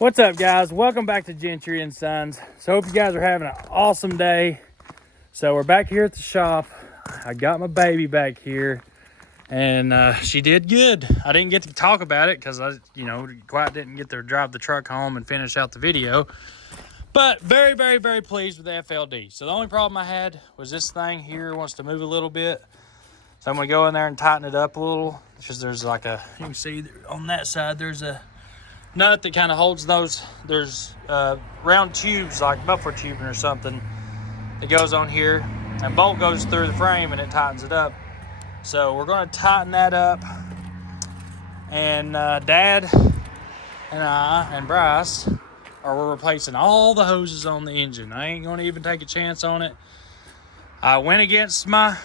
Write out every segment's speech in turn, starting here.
What's up, guys? Welcome back to Gentry and Sons. So hope you guys are having an awesome day. So we're back here at the shop. I got my baby back here, and she did good. I didn't get to talk about it because I, quite didn't get to drive the truck home and finish out the video. But very, very, very pleased with the FLD. So the only problem I had was this thing here wants to move a little bit. So I'm gonna go in there and tighten it up a little, because there's like you can see on that side, there's a nut that kind of holds those. There's round tubes like buffer tubing or something that goes on here, and bolt goes through the frame and it tightens it up. So we're going to tighten that up, and Dad and I and Bryce are replacing all the hoses on the engine. I ain't going to even take a chance on it. I went against my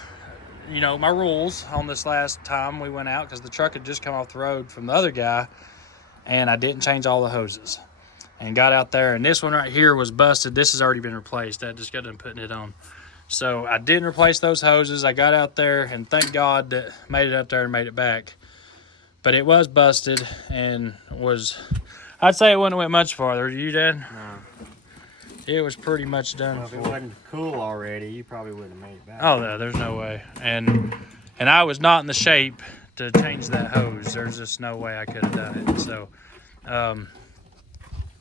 rules on this last time we went out, because the truck had just come off the road from the other guy, and I didn't change all the hoses, and got out there, and this one right here was busted. This has already been replaced. I just got done putting it on. So I didn't replace those hoses. I got out there, and thank God that made it up there and made it back. But it was busted, and I'd say it wouldn't have went much farther. You, Dad? No. It was pretty much done. Well, if it wasn't cool already, you probably wouldn't have made it back. Oh, no, there's no way. And I was not in the shape to change that hose. There's just no way I could have done it. So, I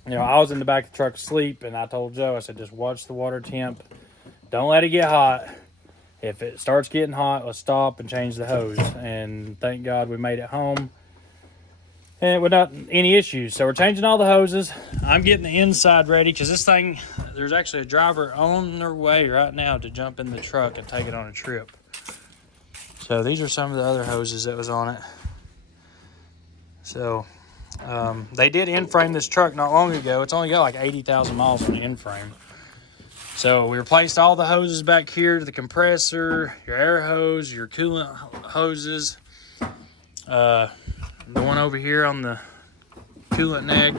was in the back of the truck asleep, and I told Joe, I said, just watch the water temp. Don't let it get hot. If it starts getting hot, let's stop and change the hose. And thank God we made it home, and without any issues. So we're changing all the hoses. I'm getting the inside ready, because this thing, there's actually a driver on their way right now to jump in the truck and take it on a trip. So these are some of the other hoses that was on it. So they did in-frame this truck not long ago. It's only got like 80,000 miles on the in-frame. So we replaced all the hoses back here, the compressor, your air hose, your coolant hoses, the one over here on the coolant neck.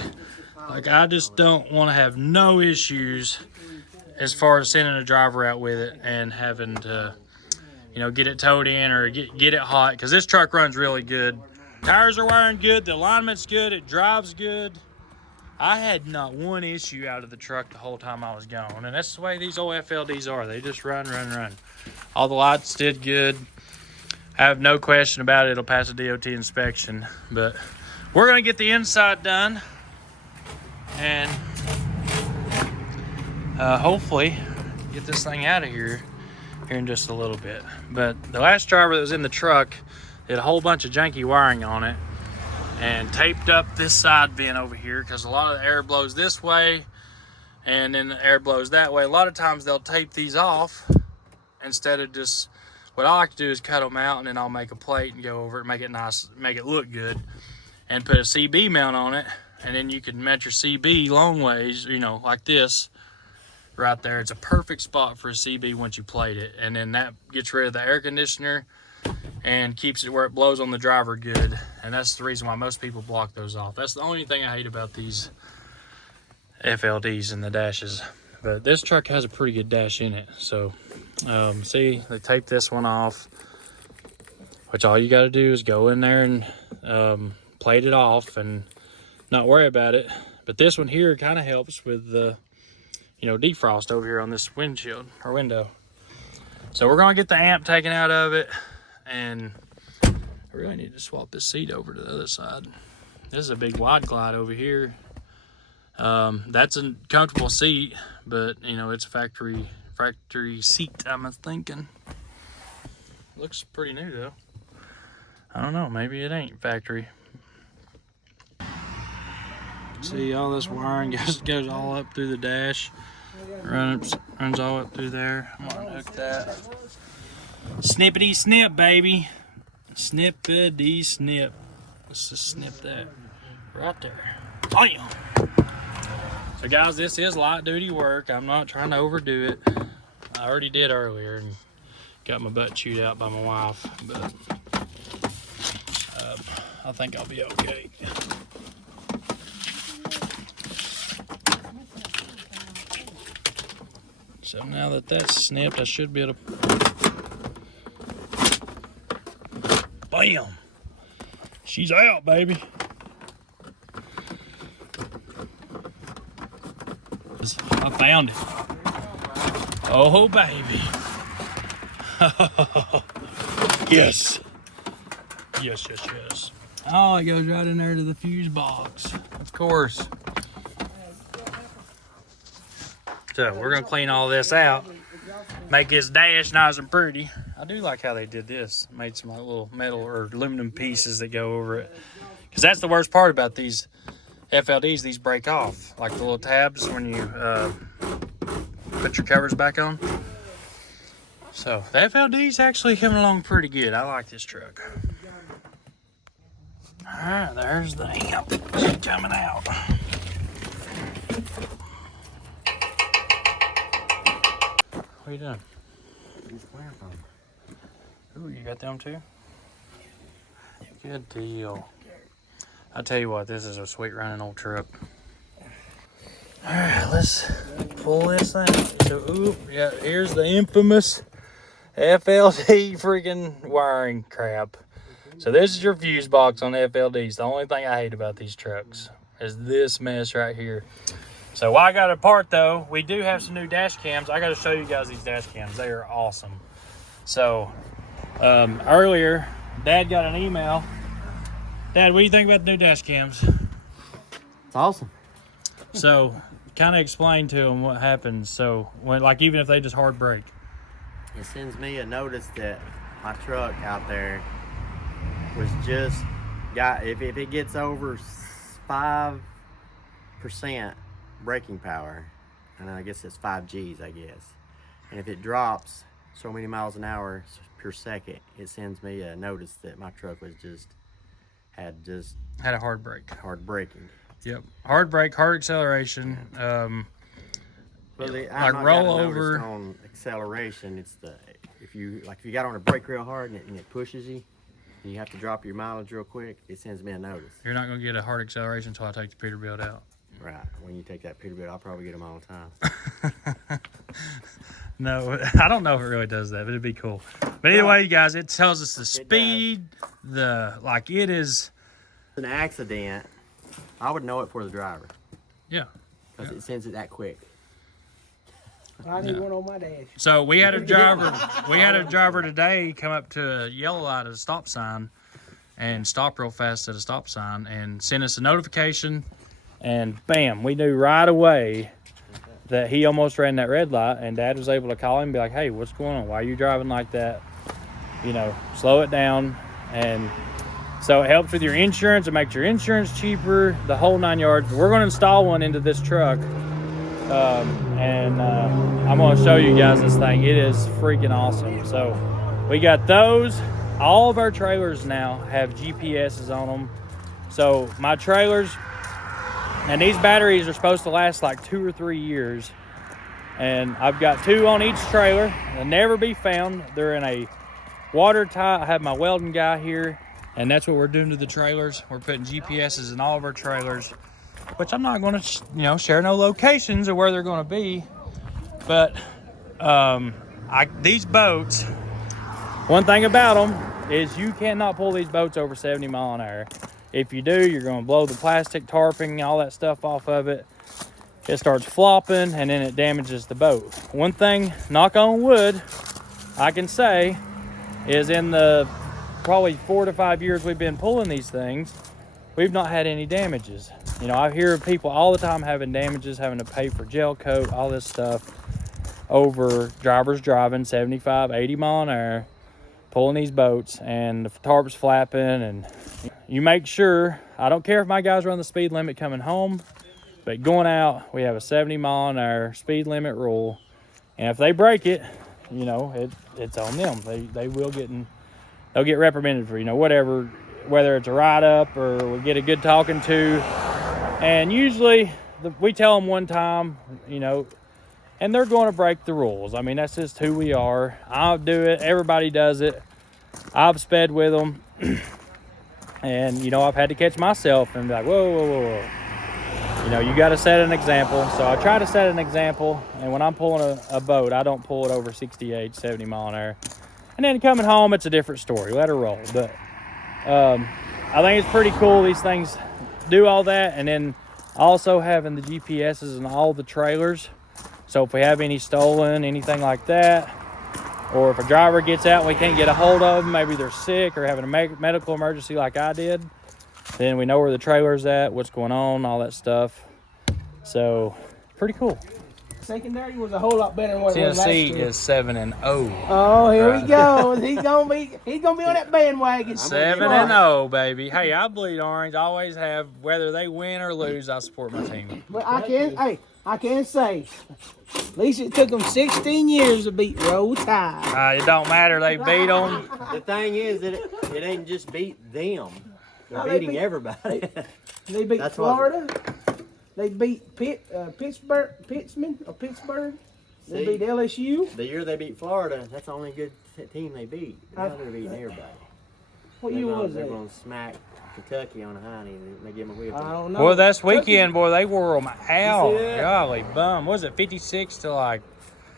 Like, I just don't want to have no issues as far as sending a driver out with it and having to get it towed in or get it hot, because this truck runs really good. Tires are wearing good, the alignment's good, it drives good. I had not one issue out of the truck the whole time I was gone, and that's the way these old FLDs are. They just run. All the lights did good. I have no question about it. It'll pass a DOT inspection, but we're gonna get the inside done, and hopefully get this thing out of here in just a little bit. But the last driver that was in the truck did a whole bunch of janky wiring on it and taped up this side vent over here, because a lot of the air blows this way and then the air blows that way. A lot of times they'll tape these off instead of just, what I like to do is cut them out, and then I'll make a plate and go over it, make it nice, make it look good, and put a CB mount on it, and then you can mount your CB long ways, like this right there. It's a perfect spot for a CB once you plate it, and then that gets rid of the air conditioner and keeps it where it blows on the driver good. And that's the reason why most people block those off. That's the only thing I hate about these FLDs and the dashes. But this truck has a pretty good dash in it. So see, they taped this one off, which all you got to do is go in there and plate it off and not worry about it. But this one here kind of helps with the defrost over here on this windshield or window. So we're going to get the amp taken out of it, and I really need to swap this seat over to the other side. This is a big wide glide over here. That's a comfortable seat, but it's a factory seat, I'm thinking. Looks pretty new though. I don't know, maybe it ain't factory. See, all this wiring goes all up through the dash. Runs all up through there. I'm gonna hook that. Snippity snip, baby. Snippity snip. Let's just snip that right there. Bam! So guys, this is light duty work. I'm not trying to overdo it. I already did earlier and got my butt chewed out by my wife, but I think I'll be okay. So now that that's snipped, I should be able to... Bam! She's out, baby. I found it. Oh, baby. Yes. Yes, yes, yes. Oh, it goes right in there to the fuse box. Of course. So we're gonna clean all this out, make this dash nice and pretty. I do like how they did this. Made some little metal or aluminum pieces that go over it. Because that's the worst part about these FLDs. These break off, like the little tabs when you put your covers back on. So the FLD's actually coming along pretty good. I like this truck. All right, there's the amp coming out. What are you doing? Ooh, you got them too? Good deal. I'll tell you what, this is a sweet running old truck. All right, let's pull this out. So, ooh, yeah, here's the infamous FLD freaking wiring crap. So this is your fuse box on the FLDs. The only thing I hate about these trucks is this mess right here. So while I got it apart though, we do have some new dash cams. I got to show you guys these dash cams. They are awesome. So earlier, Dad got an email. Dad, what do you think about the new dash cams? It's awesome. So kind of explain to them what happens. So when, like, even if they just hard brake. It sends me a notice that my truck out there was just if it gets over 5% braking power, and I guess it's 5 G's, I guess, and if it drops so many miles an hour per second, it sends me a notice that my truck was had a hard brake. Hard braking. Yep, hard brake, hard acceleration. Well, like rollover on acceleration. It's if you got on a brake real hard and it pushes you, and you have to drop your mileage real quick, it sends me a notice. You're not gonna get a hard acceleration until I take the Peterbilt out. Right. When you take that Peterbilt, I'll probably get them all the time. No, I don't know if it really does that, but it'd be cool. But either way, you guys, it tells us the speed, it is. An accident, I would know it for the driver. Yeah. Because it sends it that quick. I need one on my dash. So we had a driver today come up to a yellow light at a stop sign and stop real fast at a stop sign and send us a notification, and bam, we knew right away that he almost ran that red light, and Dad was able to call him and be like, hey, what's going on? Why are you driving like that? You know, slow it down. And so it helps with your insurance. It makes your insurance cheaper, the whole 9 yards. We're going to install one into this truck. I'm going to show you guys this thing. It is freaking awesome. So we got those. All of our trailers now have GPSs on them. So my trailers, and these batteries are supposed to last like 2 or 3 years. And I've got 2 on each trailer. They'll never be found. They're in a watertight. I have my welding guy here, and that's what we're doing to the trailers. We're putting GPSs in all of our trailers, which I'm not going to, share no locations of where they're going to be. But these boats, one thing about them is you cannot pull these boats over 70 mile an hour. If you do, you're going to blow the plastic tarping, all that stuff off of it. It starts flopping, and then it damages the boat. One thing, knock on wood, I can say is in the probably 4 to 5 years we've been pulling these things, we've not had any damages. I hear of people all the time having damages, having to pay for gel coat, all this stuff over drivers driving 75, 80 mile an hour, pulling these boats, and the tarp's flapping. And you make sure, I don't care if my guys run the speed limit coming home, but going out, we have a 70 mile an hour speed limit rule. And if they break it, it's on them. They'll get reprimanded for, whatever, whether it's a write-up or we get a good talking to. And usually we tell them one time, and they're going to break the rules. I mean, that's just who we are. I'll do it. Everybody does it. I've sped with them. And, I've had to catch myself and be like, whoa, whoa, whoa, whoa. You got to set an example. So I try to set an example. And when I'm pulling a boat, I don't pull it over 68, 70 mile an hour. And then coming home, it's a different story. Let her roll. But I think it's pretty cool. These things do all that. And then Also having the GPSs in all the trailers. So if we have any stolen, anything like that, or if a driver gets out and we can't get a hold of them, maybe they're sick or having a medical emergency like I did, then we know where the trailer's at, what's going on, all that stuff. So, pretty cool. Secondary was a whole lot better than what it was last Tennessee year. is 7-0. Oh, here he goes. He's gonna be on that bandwagon. 7-0, baby. Hey, I bleed orange. I always have. Whether they win or lose, I support my team. But I can say, at least it took them 16 years to beat Roll Tide. It don't matter. They beat them. The thing is that it ain't just beat them. They're No, they beating beat- everybody. They beat That's Florida. They beat Pittsburgh. They See? beat LSU. The year they beat Florida, that's the only good team they beat. Now they're beating everybody. What year was They're that? going to smack Kentucky on a hiney and they give them a whip. I don't know. Boy, that's weekend, boy. They wore them out. You see that? Golly bum. What was it 56 to like?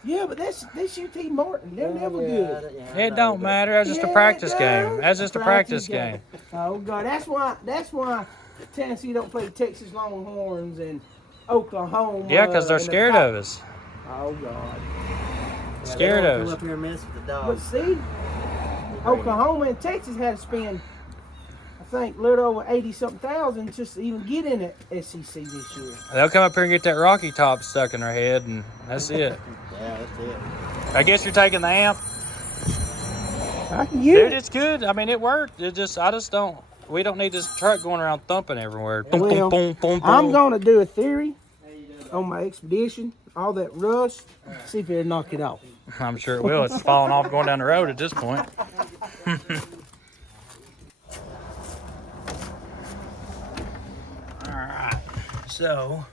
Yeah, but that's UT Martin. They're never good. It don't matter. That's just a Yeah, practice it game. does. That's just a practice game. Oh God, that's why Tennessee don't play Texas Longhorns and Oklahoma. Yeah, because they're and the scared top- of us. Oh God. Scared they of don't us. come up here and mess with the But dogs. see, Oklahoma and Texas had to spend, I think, a little over 80-something thousand just to even get in the SEC this year. They'll come up here and get that Rocky Top stuck in their head, and that's it. Yeah, that's it. I guess you're taking the amp. I can get Dude, it. it's good. I mean, it worked. I just don't. We don't need this truck going around thumping everywhere. Boom, Well, boom, boom, boom, I'm boom. going to do a theory on my expedition, all that rust, see if it'll knock it off. I'm sure it will. It's falling off going down the road at this point. All right. So,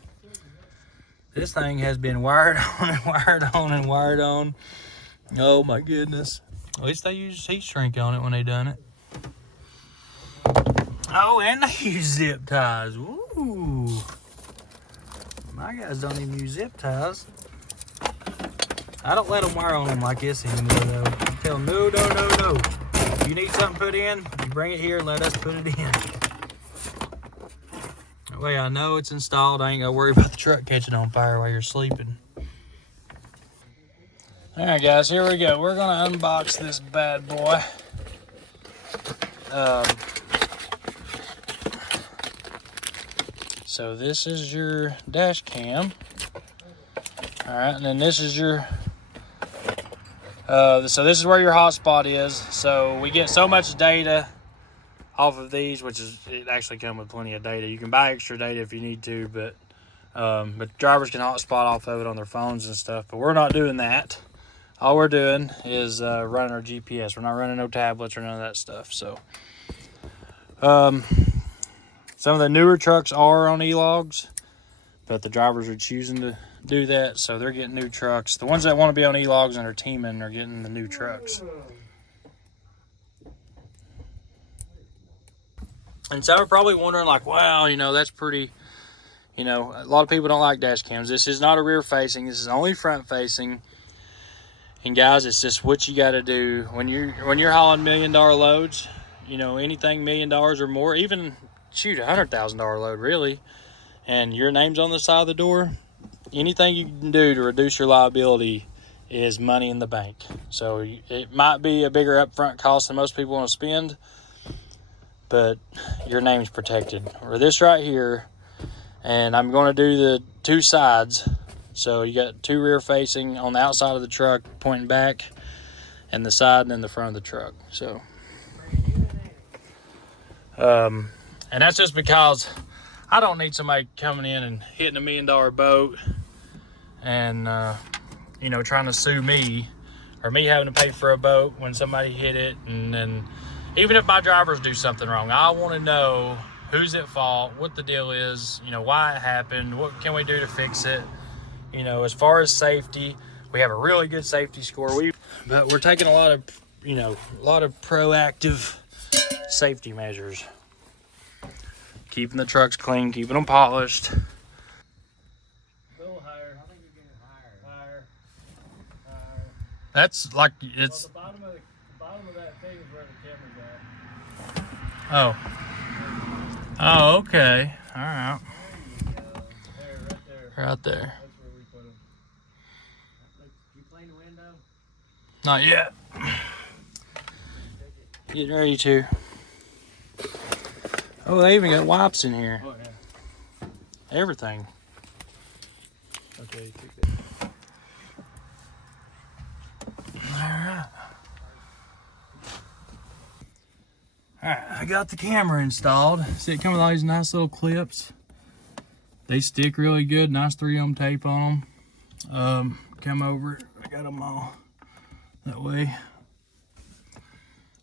this thing has been wired on and wired on and wired on. Oh my goodness. At least they use heat shrink on it when they done it. Oh, and they use zip ties. Woo. My guys don't even use zip ties. I don't let them wire on them like this anymore, though. I tell them, no. If you need something put in, you bring it here and let us put it in. That way I know it's installed. I ain't got to worry about the truck catching on fire while you're sleeping. All right, guys, here we go. We're going to unbox this bad boy. So this is your dash cam. All right, and then this is your, so this is where your hotspot is. So we get so much data off of these, which is, it actually comes with plenty of data. You can buy extra data if you need to, but drivers can hotspot off of it on their phones and stuff, but we're not doing that. All we're doing is running our GPS. We're not running no tablets or none of that stuff. So, some of the newer trucks are on e-logs, but the drivers are choosing to do that, so they're getting new trucks. The ones that want to be on e-logs and are teaming are getting the new trucks. And some are probably wondering, like, wow, that's pretty, a lot of people don't like dash cams. This is not a rear facing. This is only front facing. And guys, it's just what you got to do when you're hauling $1 million loads. Anything $1 million or more, even $100,000 load really, and your name's on the side of the door. Anything you can do to reduce your liability is money in the bank. So it might be a bigger upfront cost than most people want to spend, but your name's protected. Or this right here, and I'm going to do the two sides. So you got two rear facing on the outside of the truck pointing back, and the side and then the front of the truck. So, and that's just because I don't need somebody coming in and hitting $1 million boat and, trying to sue me, or me having to pay for a boat when somebody hit it. And then even if my drivers do something wrong, I want to know who's at fault, what the deal is, why it happened, what can we do to fix it. As far as safety, we have a really good safety score. But we're taking a lot of proactive safety measures. Keeping the trucks clean, keeping them polished. A little higher. I think you're getting higher. Higher. That's like it's. Well, the bottom of that thing is where the camera's at. Oh. Oh, okay. All right. There you go. Right there. That's where we put them. You clean the window? Not yet. Getting ready to. Oh, they even got wipes in here. Oh, yeah. Everything. Okay, take that. Alright. Alright, I got the camera installed. See, it comes with all these nice little clips. They stick really good. Nice 3M tape on them. Come over. I got them all that way.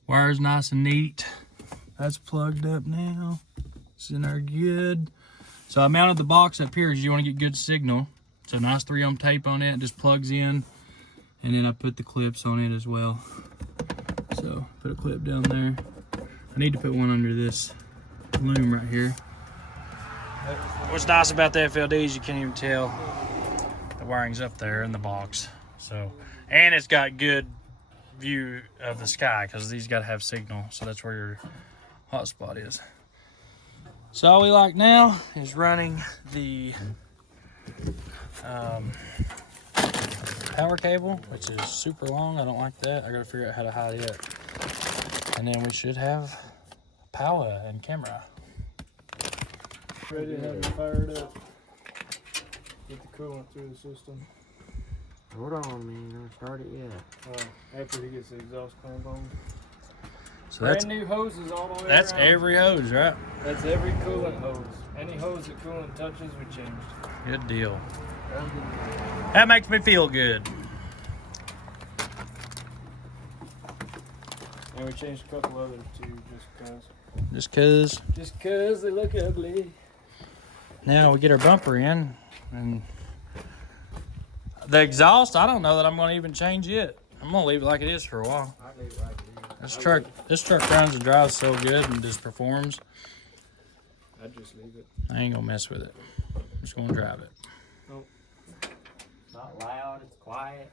Wire's nice and neat. That's plugged up now. It's in there good. So I mounted the box up here because you want to get good signal. So nice 3M tape on it. Just plugs in. And then I put the clips on it as well. So put a clip down there. I need to put one under this loom right here. What's nice about the FLD is you can't even tell the wiring's up there in the box. So, and it's got good view of the sky because these got to have signal. So that's where your hotspot is. So all we like now is running the power cable, which is super long. I don't like that. I gotta figure out how to hide it. And then we should have power and camera. Ready to have it fired up. Get the coolant through the system. Hold on, man. Don't start it yet. After he gets the exhaust clamp on. So that's Brand new hoses all the way that's around. every hose, right? That's every coolant hose. Any hose that coolant touches, we changed. Good deal. That makes me feel good. And we changed a couple others too, Just cause. Just cause they look ugly. Now we get our bumper in, and the exhaust, I don't know that I'm gonna even change it. I'm gonna leave it like it is for a while. I leave it like it is. This truck runs and drives so good and just performs. I'd just leave it. I ain't gonna mess with it. I'm just gonna drive it. It's not loud, it's quiet.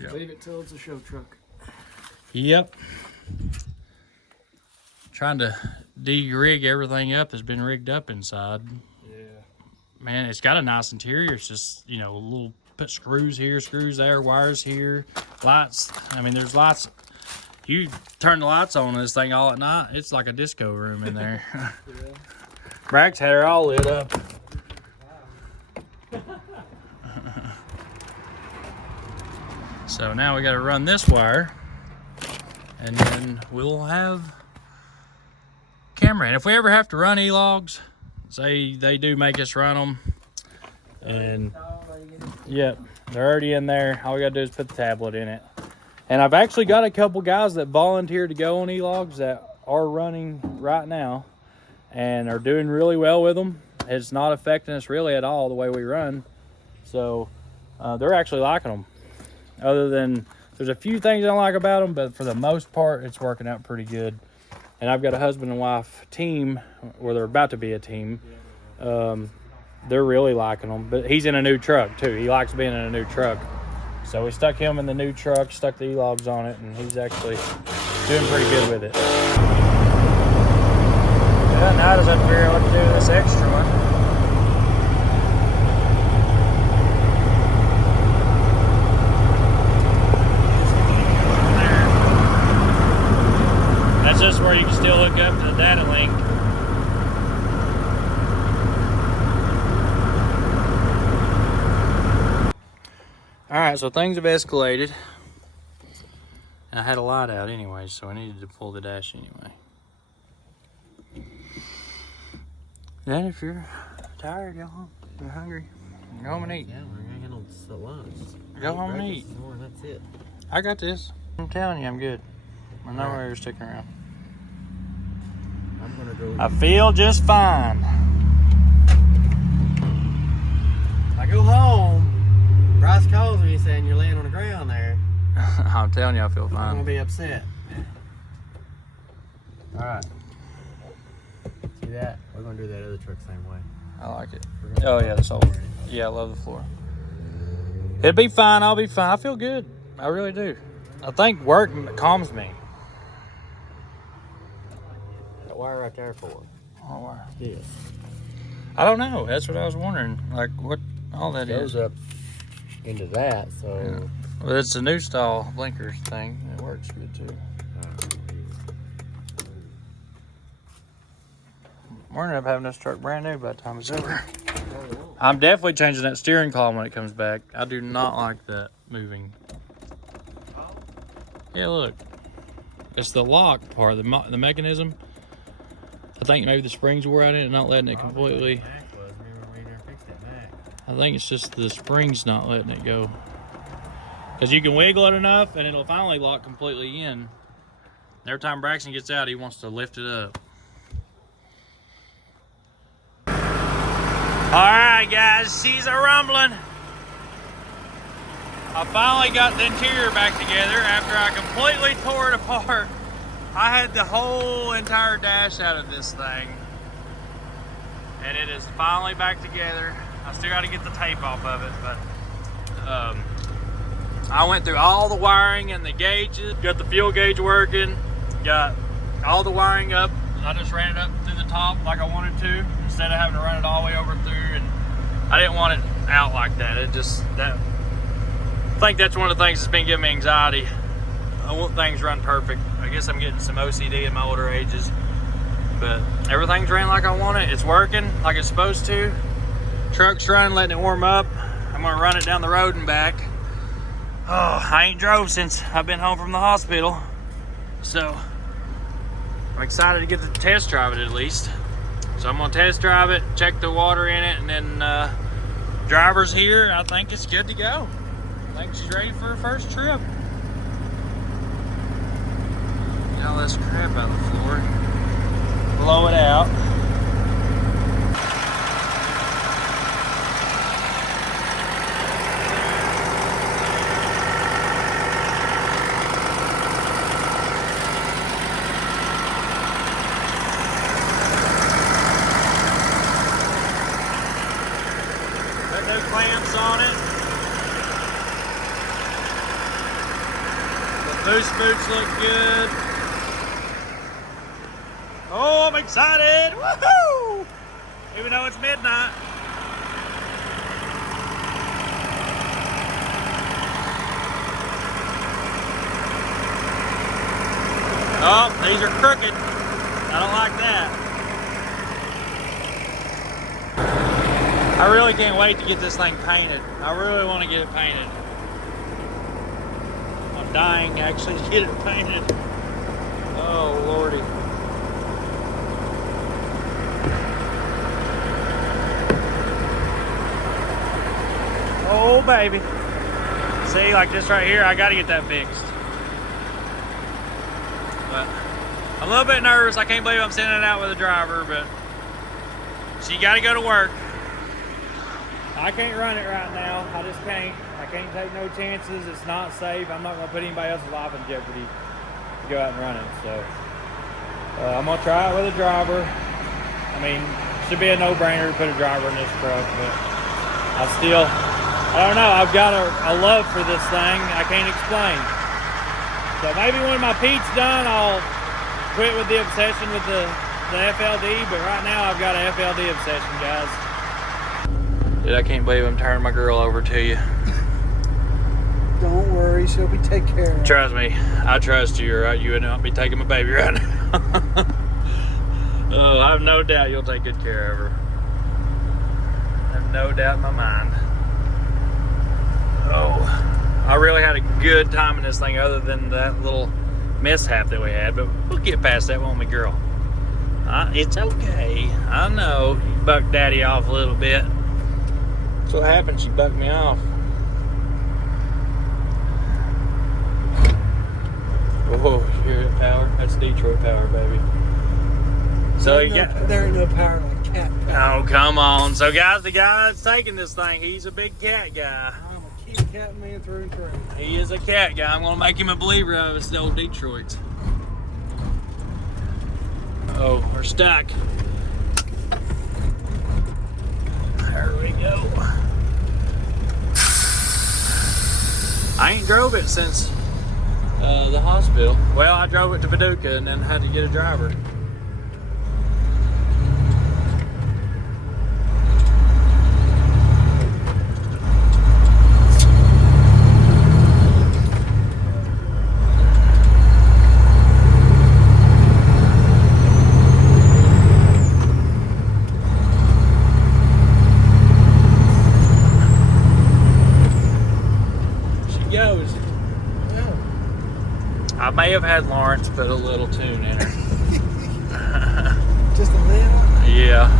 Yep. Leave it till it's a show truck. Yep. Trying to de-rig everything up that's been rigged up inside. Yeah. Man, it's got a nice interior. It's just, you know, a little, put screws here, screws there, wires here, lights. I mean, there's lights. You turn the lights on this thing all at night, it's like a disco room in there. Yeah. Brax had her all lit up. So now we got to run this wire, and then we'll have camera. And if we ever have to run e-logs, say they do make us run them, and yep, they're already in there. All we got to do is put the tablet in it. And I've actually got a couple guys that volunteered to go on e-logs that are running right now and are doing really well with them. It's not affecting us really at all the way we run. So they're actually liking them. Other than, there's a few things I don't like about them, but for the most part, it's working out pretty good. And I've got a husband and wife team, or they're about to be a team. They're really liking them, but he's in a new truck too. He likes being in a new truck. So we stuck him in the new truck, stuck the e-logs on it, and he's actually doing pretty good with it. Yeah, now I just have to figure out what to do with this extra one. That's just where you can still hook up to the data link. Alright, so things have escalated. I had a light out anyway, so I needed to pull the dash anyway. Then if you're tired, go home. If you're hungry, go home and eat. Yeah, we're gonna handle this at lunch. Go home and eat. That's it. I got this. I'm telling you, I'm good. I know where you're sticking around. I'm gonna go. I feel just fine. I go home. Bryce calls me saying you're laying on the ground there. I'm telling you, I feel I'm gonna fine. be upset. All right. See that? We're gonna do that other truck same way. I like it. Oh yeah, this whole. Yeah, I love the floor. It'll be fine. I'll be fine. I feel good. I really do. I think work calms me. That wire right there for. Oh, wow. Yes. I don't know. That's what I was wondering. Like what all that It goes is. up into that, so. Yeah. Well, it's a new style blinkers thing. It works good too. We're gonna end up having this truck brand new by the time it's over. I'm definitely changing that steering column when it comes back. I do not like that moving. Yeah, look. It's the lock part, the mechanism. I think maybe the springs wore out in it, not letting it completely. I think it's just the springs not letting it go. Because you can wiggle it enough and it'll finally lock completely in. Every time Braxton gets out, he wants to lift it up. Alright guys, she's a rumbling. I finally got the interior back together after I completely tore it apart. I had the whole entire dash out of this thing. And it is finally back together. I still got to get the tape off of it, but I went through all the wiring and the gauges. Got the fuel gauge working. Got all the wiring up. I just ran it up through the top like I wanted to, instead of having to run it all the way over through. And I didn't want it out like that. I think that's one of the things that's been giving me anxiety. I want things run perfect. I guess I'm getting some OCD in my older ages, but everything's ran like I want it. It's working like it's supposed to. Truck's running, letting it warm up. I'm gonna run it down the road and back. Oh, I ain't drove since I've been home from the hospital, so I'm excited to get to test drive it at least. So I'm gonna test drive it, check the water in it, and then driver's here. I think it's good to go. I think she's ready for her first trip. Get all this crap out of the floor. Blow it out. Put no clamps on it. Boost boots look good. Oh, I'm excited! Woohoo! Even though it's midnight. Oh, these are crooked. I don't like that. I really can't wait to get this thing painted. I really want to get it painted. I'm dying actually to get it painted. Oh lordy. Oh baby. See, like this right here, I gotta get that fixed. But I'm a little bit nervous. I can't believe I'm sending it out with a driver, but she gotta go to work. I can't run it right now. I just can't. I can't take no chances. It's not safe. I'm not going to put anybody else's life in jeopardy to go out and run it. So I'm going to try it with a driver. I mean, it should be a no-brainer to put a driver in this truck, but I don't know. I've got a love for this thing I can't explain. So maybe when my Pete's done, I'll quit with the obsession with the FLD, but right now I've got an FLD obsession, guys. Dude, I can't believe I'm turning my girl over to you. Don't worry, she'll be taken care of. Trust me, I trust you, right? You would not be taking my baby right now. Oh, I have no doubt you'll take good care of her. I have no doubt in my mind. Oh, I really had a good time in this thing other than that little mishap that we had, but we'll get past that, won't we, girl? It's okay. I know you bucked Daddy off a little bit. That's what happened. She bucked me off. Oh, you hear that power? That's Detroit power, baby. So you got. There ain't no power like cat power. Oh, come on. So, guys, the guy that's taking this thing, he's a big cat guy. I'm a kitty cat man through and through. He is a cat guy. I'm going to make him a believer of us, the old Detroit. Oh, we're stuck. There we go. I ain't drove it since the hospital. Well, I drove it to Paducah and then had to get a driver. may have had Lawrence put a little tune in her. Just a little. Yeah.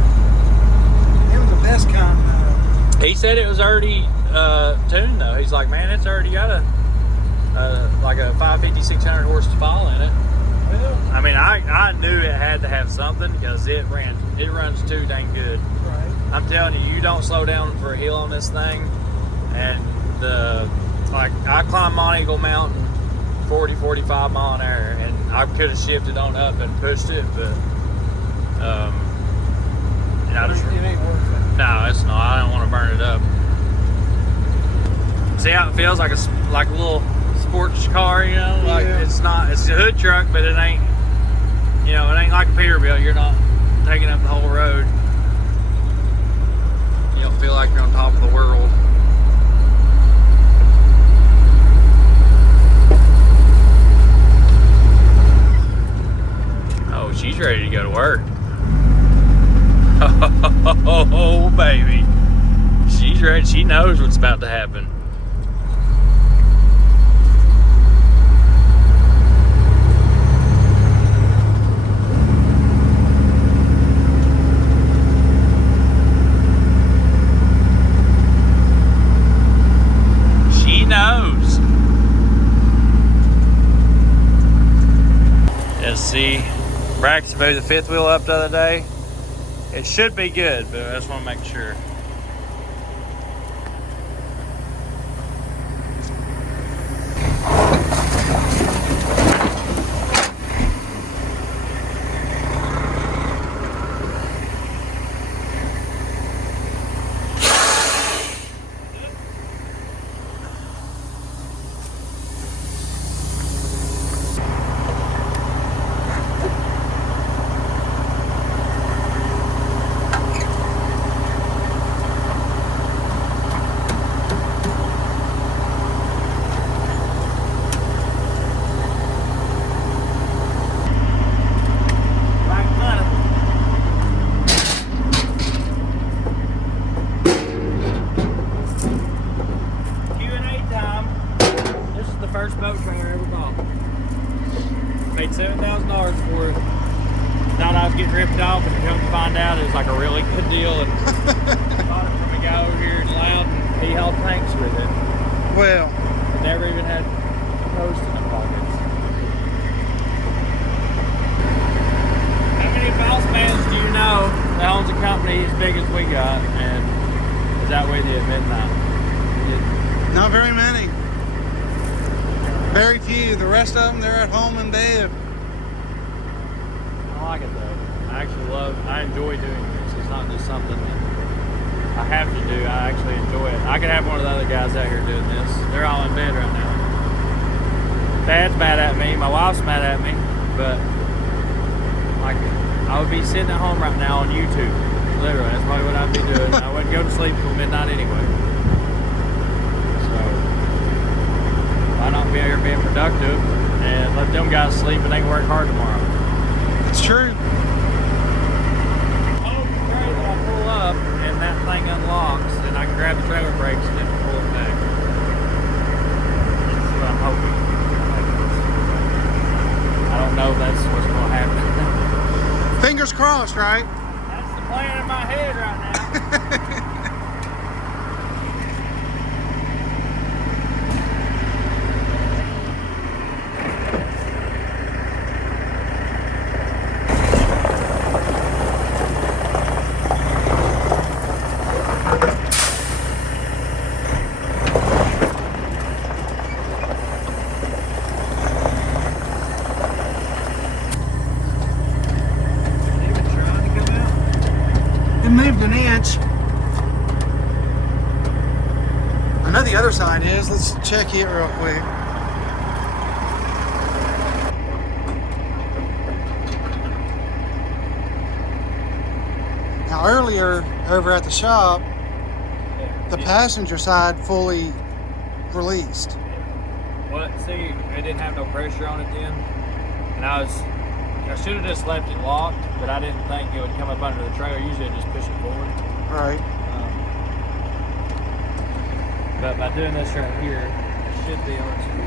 It was the best kind. He said it was already tuned though. He's like, man, it's already got a like a 550, 600 horse fall in it. Well, I mean, I knew it had to have something because it runs too dang good. right. I'm telling you, you don't slow down for a hill on this thing. And like I climbed Mont Eagle Mountain 40, 45 mile an hour, and I could have shifted on up and pushed it, but and I just, It ain't worth it. no, it's not. I don't want to burn it up. See how it feels like a little sports car, you know? Like Yeah. it's not. It's a hood truck, but it ain't. You know, it ain't like a Peterbilt. You're not taking up the whole road. You don't feel like you're on top of the world. Oh, she's ready to go to work. Oh, baby. She's ready. She knows what's about to happen. She knows. Let's see. Braxton moved the fifth wheel up the other day. It should be good, but I just want to make sure. First boat trailer I ever bought. Paid $7,000 for it. Thought I was getting ripped off, and come to find out it was like a really good deal. And bought it from a guy over here in Loudon. He held tanks with it. Well, It never even had post in the pockets. How many mouse fans do you know that owns a company as big as we got and is out with you at midnight? not very many. Very few. The rest of them, they're at home in bed. I like it though. I enjoy doing this. It's not just something that I have to do. I actually enjoy it. I could have one of the other guys out here doing this. They're all in bed right now. Dad's mad at me. My wife's mad at me. But like, I would be sitting at home right now on YouTube. Literally, that's probably what I'd be doing. I wouldn't go to sleep till midnight anyway. So why not be out here being productive and let them guys sleep and they can work hard tomorrow? It's true. Oh, great that I pull up and that thing unlocks and I can grab the trailer brakes and then pull it back. That's what I'm hoping. I don't know if that's what's going to happen. Fingers crossed, right? That's the plan in my head right now. It moved an inch. I know the other side is. Let's check it real quick. Now earlier over at the shop, the passenger side fully released. Well, see, it didn't have no pressure on it then, and I should have just left it locked, but I didn't think it would come up under the trailer. Usually I just push it forward. Right. But by doing this right here, it should be able to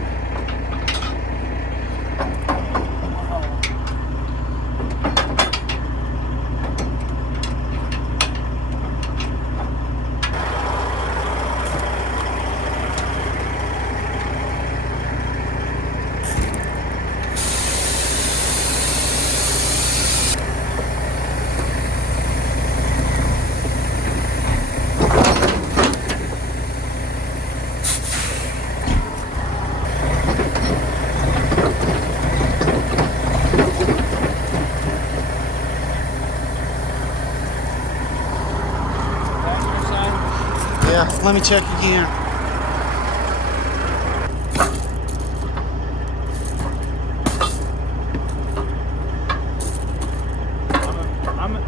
Yeah, let me check again.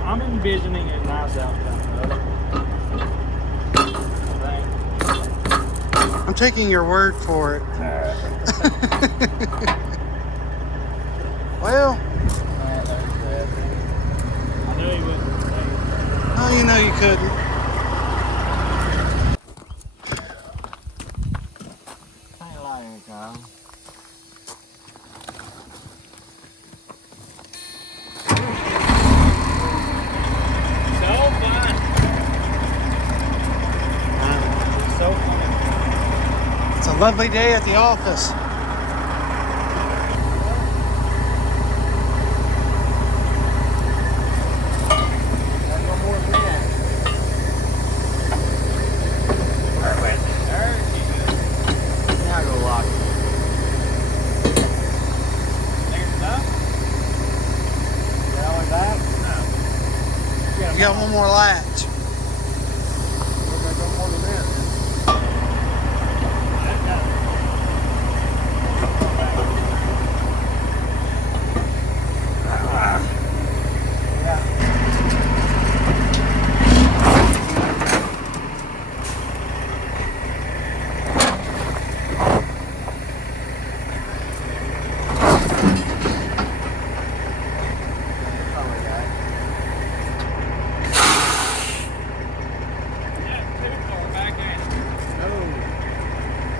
I'm envisioning a nice outcome. I'm taking your word for it. Well, I knew he wouldn't say it. oh, you know you couldn't. I ain't lying, Kyle. So fun. It's so fun. It's a lovely day at the office. That's one more minute. Now I go lock it. There's enough? That one back? No. You got one more latch. We're gonna go more than that.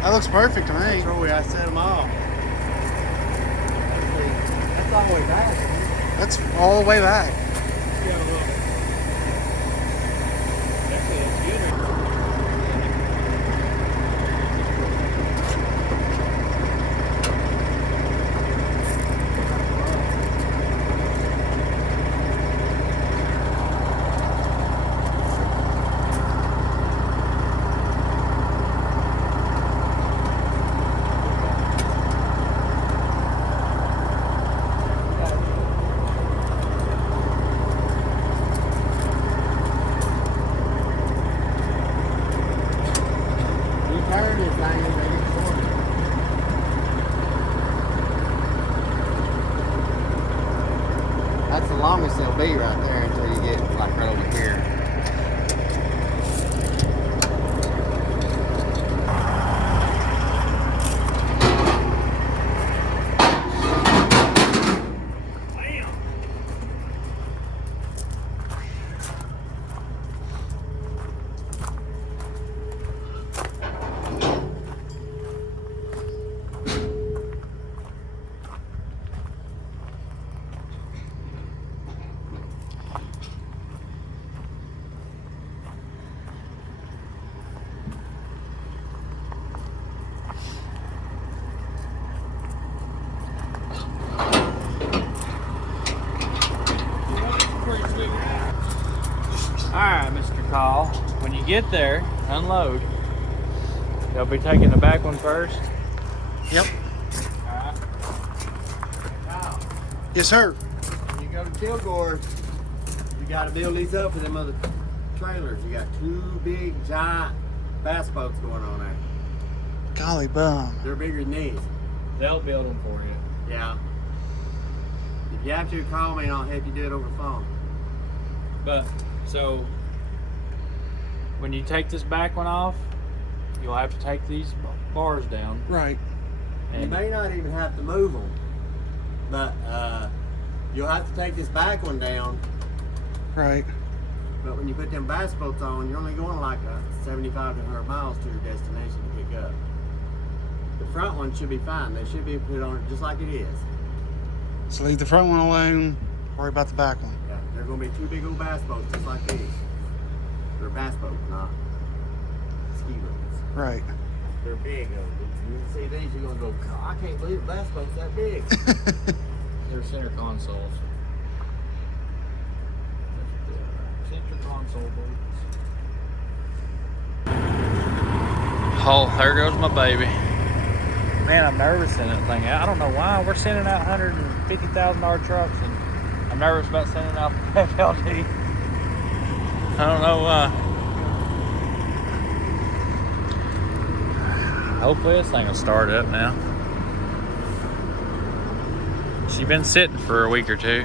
That looks perfect to me. That's where I set them off. That's all the way back. That's all the way back. Yeah, well. Actually, it's good. You turn this thing and make it shorter. That's the longest it'll be right there until you get like right over here. Alright, Mr. Call. When you get there, unload. They'll be taking the back one first. Yep. Alright. Now, Yes, sir. when you go to Kilgore, you got to build these up for them other trailers. You got two big, giant bass boats going on there. Golly bum. They're bigger than these. They'll build them for you. Yeah. If you have to, call me and I'll help you do it over the phone. But, so, when you take this back one off, you'll have to take these bars down. Right. You And may not even have to move them, but you'll have to take this back one down. Right. But when you put them bass boats on, you're only going like 75 to 100 miles to your destination to pick up. The front one should be fine. They should be put on it just like it is. So leave the front one alone. Worry about the back one. Yeah, they're gonna be two big old bass boats just like these. They're bass boats, not ski boats. Right. They're big. You can see these, you're gonna go, I can't believe a bass boat's that big. They're center consoles. Center console boats. Oh, there goes my baby. Man, I'm nervous in that thing. I don't know why. We're sending out $150,000 trucks, and I'm nervous about sending out the FLD. I don't know why. Hopefully this thing will start up now. She's been sitting for a week or two.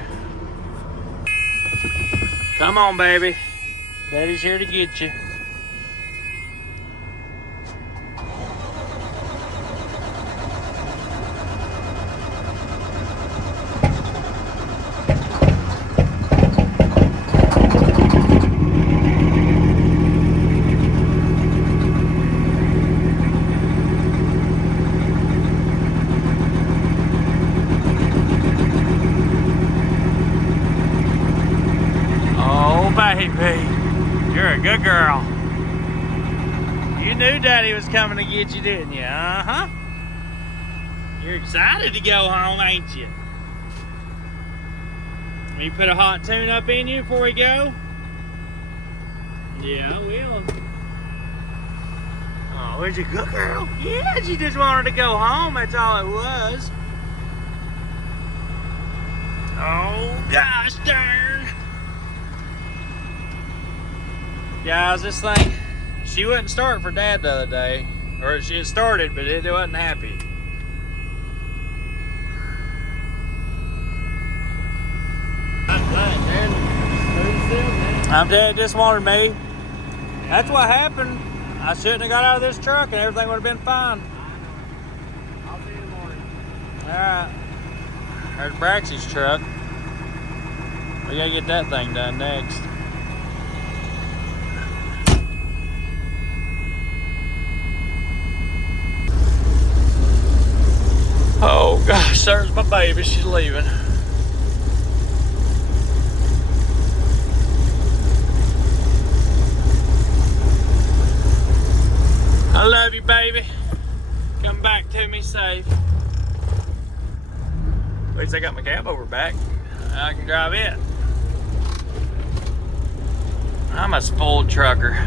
Come on, baby. Daddy's here to get you. Baby, you're a good girl. You knew Daddy was coming to get you, didn't you? Uh-huh. You're excited to go home, ain't you? Me put a hot tune up in you before we go? Yeah, I will. Oh, where's your good girl? Yeah, she just wanted to go home. That's all it was. Oh, gosh darn. Guys, this thing, she wouldn't start for Dad the other day. Or she had started, but it wasn't happy. I'm dead, just wanted me. That's what happened. I shouldn't have got out of this truck and everything would have been fine. I'll see you in the morning. Alright. There's Braxton's truck. We gotta get that thing done next. Oh gosh, there's my baby. She's leaving. I love you, baby. Come back to me safe. At least I got my cab over back. I can drive it. I'm a spoiled trucker.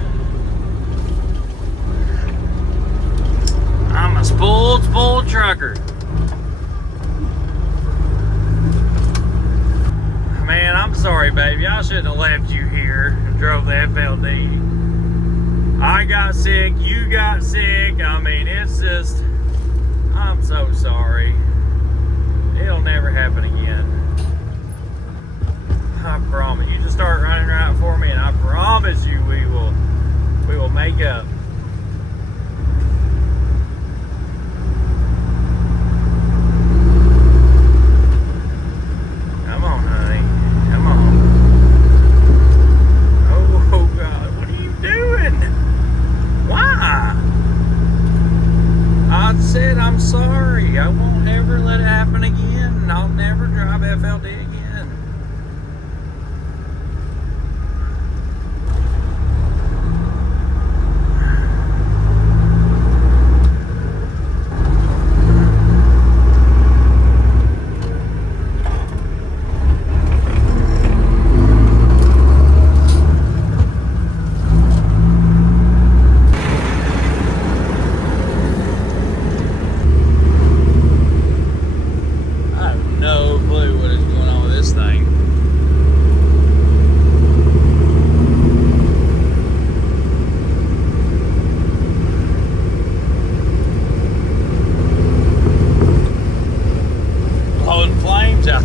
I'm a spoiled trucker. Man, I'm sorry, baby. I shouldn't have left you here and drove the FLD. I got sick, you got sick. I mean, it's just, I'm so sorry. It'll never happen again. I promise. You just start running right for me, and I promise you we will make up. Come on, honey. Come on. Oh God, what are you doing? Why? I said I'm sorry. I won't ever let it happen again, and I'll never drive FLD again.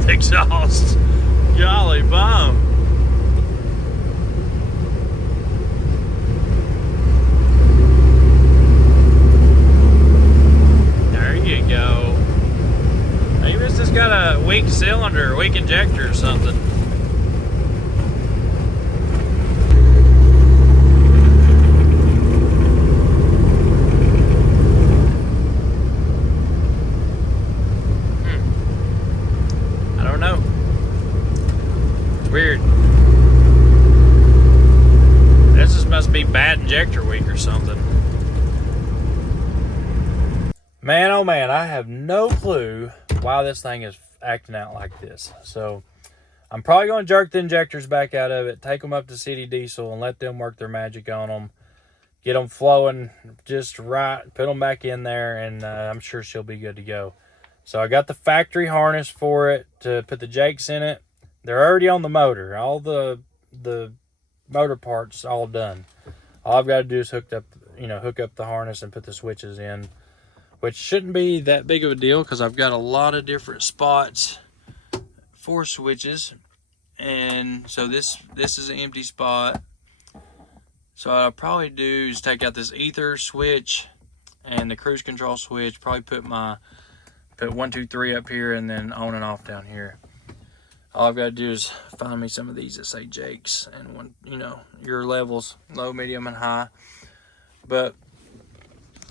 Exhaust. Golly bum. There you go. Maybe it's just got a weak cylinder, weak injector or something. Man, oh man, I have no clue why this thing is acting out like this. So I'm probably going to jerk the injectors back out of it, take them up to City Diesel and let them work their magic on them. Get them flowing just right, put them back in there, and I'm sure she'll be good to go. So I got the factory harness for it to put the jakes in it. They're already on the motor. All the motor parts all done. All I've got to do is hook up the harness and put the switches in, which shouldn't be that big of a deal because I've got a lot of different spots for switches. And so this is an empty spot. So what I'll probably do is take out this ether switch and the cruise control switch, probably put 1, 2, 3 up here and then on and off down here. All I've got to do is find me some of these that say Jakes and your levels, low, medium, and high. But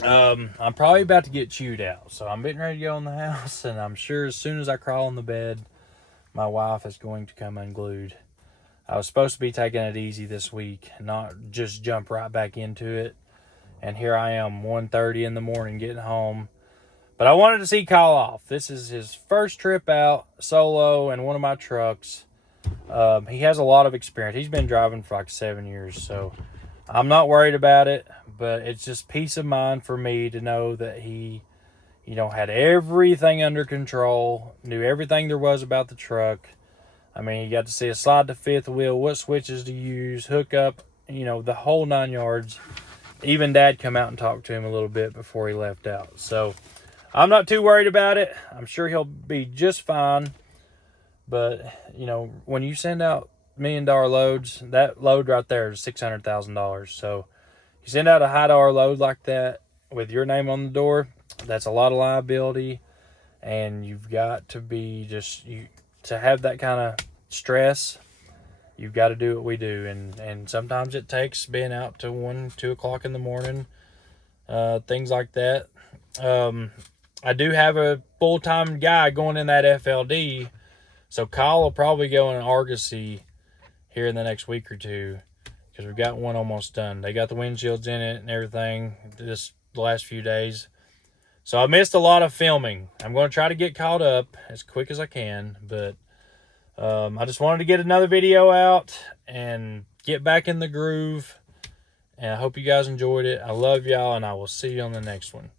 I'm probably about to get chewed out, so I'm getting ready to go in the house, and I'm sure as soon as I crawl in the bed, my wife is going to come unglued. I was supposed to be taking it easy this week, not just jump right back into it, and here I am, 1:30 in the morning, getting home. But I wanted to see Kyle off. This is his first trip out solo in one of my trucks. He has a lot of experience. He's been driving for like 7 years, so I'm not worried about it. But it's just peace of mind for me to know that he, had everything under control, knew everything there was about the truck. I mean, he got to see a slide to fifth wheel, what switches to use, hook up, the whole 9 yards. Even Dad come out and talked to him a little bit before he left out. So I'm not too worried about it. I'm sure he'll be just fine. But, when you send out $1 million loads, that load right there is $600,000. So you send out a high dollar load like that with your name on the door, that's a lot of liability. And you've got to be to have that kind of stress, you've got to do what we do. And sometimes it takes being out to 1, 2 o'clock in the morning, things like that. I do have a full-time guy going in that FLD, so Kyle will probably go in Argosy here in the next week or two because we've got one almost done. They got the windshields in it and everything the last few days. So I missed a lot of filming. I'm going to try to get caught up as quick as I can, but I just wanted to get another video out and get back in the groove, and I hope you guys enjoyed it. I love y'all, and I will see you on the next one.